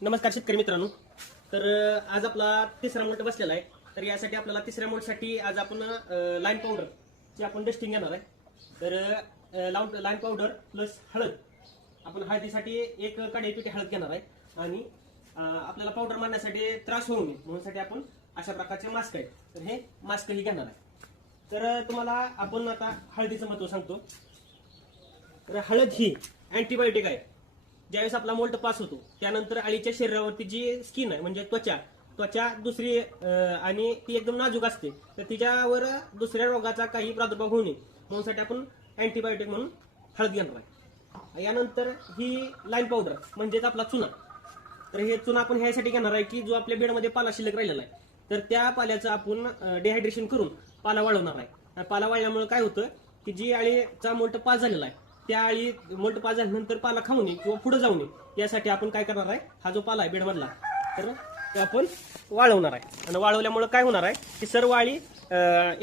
नमस्कार शेतकरी मित्रांनो. तर आज आपला तिसरा मोल्ट बसलेला आहे. तर यासाठी आपल्याला तिसऱ्या मोल्टसाठी आज आपण लाईन पावडर ची आपण टेस्टिंग घेणार आहे. तर लाईन पावडर प्लस हळद, आपण हळदीसाठी एक कढई हळद घेणार आहे आणि आपल्याला पावडर मारण्यासाठी त्रास होऊ नये म्हणून आपण अशा प्रकारचे मास्क आहे. तर हे मास्क ही घेणार आहे. तर तुम्हाला आपण आता हळदीचं महत्व सांगतो. तर हळद ही अँटीबायोटिक आहे. ज्यावेळेस आपला मोल्ट पास होतो त्यानंतर अळीच्या शरीरावरती जी स्किन आहे म्हणजे त्वचा दुसरी आणि ती एकदम नाजूक असते, तर तिच्यावर दुसऱ्या रोगाचा काही प्रादुर्भाव होऊ नये म्हणून आपण अँटीबायोटिक म्हणून हळद घेणार आहे. यानंतर ही लाईन पावडर म्हणजेच आपला चुना. तर हे चुना आपण ह्यासाठी घेणार आहे की जो आपल्या बेडमध्ये पाला शिल्लक राहिलेला आहे, तर त्या पाल्याचं आपण डिहायड्रेशन करून पाला वाळवणार आहे. पाला वाळल्यामुळे काय होतं की जी अळीचा मोल्ट पास झालेला आहे त्या अळी मोल्ट पास झाल्यानंतर पाला खाऊ नये किंवा पुढे जाऊ नये यासाठी आपण काय करणार आहे, हा जो पाला आहे बेडमधला तर तो आपण वाळवणार आहे. आणि वाळवल्यामुळे काय होणार आहे की सर्व अळी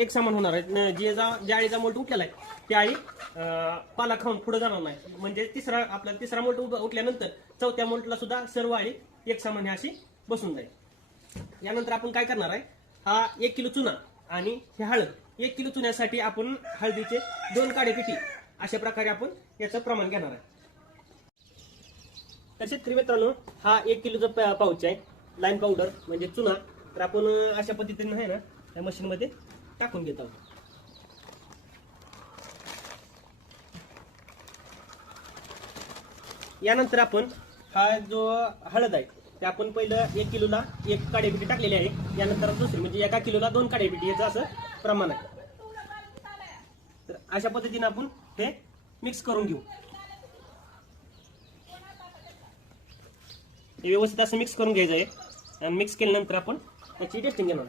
एक समान होणार आहे. ज्या अळीचा मोल्ट उठलेला आहे त्या अळी पाला खाऊन पुढे जाणार नाही. म्हणजे आपला तिसरा मोल्ट उठल्यानंतर चौथ्या मोल्टला सुद्धा सर्व अळी एक समान अशी बसून जाईल. यानंतर आपण काय करणार आहे, हा 1 किलो चुना आणि हे हळद. 1 किलो चुन्यासाठी आपण हळदीचे 2 काडेपिटी अशा प्रकारे आपण याचं प्रमाण घेणार आहे. तर शेतकरी मित्रांनो, हा 1 किलोचा पाऊच आहे लाईन पावडर म्हणजे चुना. तर आपण अशा पद्धतीने आहे ना त्या मशीन मध्ये टाकून घेत आहोत. यानंतर आपण हा जो हळद आहे ते आपण पहिलं 1 किलोला 1 काडेपिटी टाकलेली आहे. यानंतर दुसरी म्हणजे 1 किलोला 2 काडेपिटी याचं असं प्रमाण आहे. तर अशा पद्धतीने आपण हे मिक्स करून घेऊ. हे व्यवस्थित असं मिक्स करून घ्यायचं आहे आणि मिक्स केल्यानंतर आपण त्याची टेस्टिंग घेणार.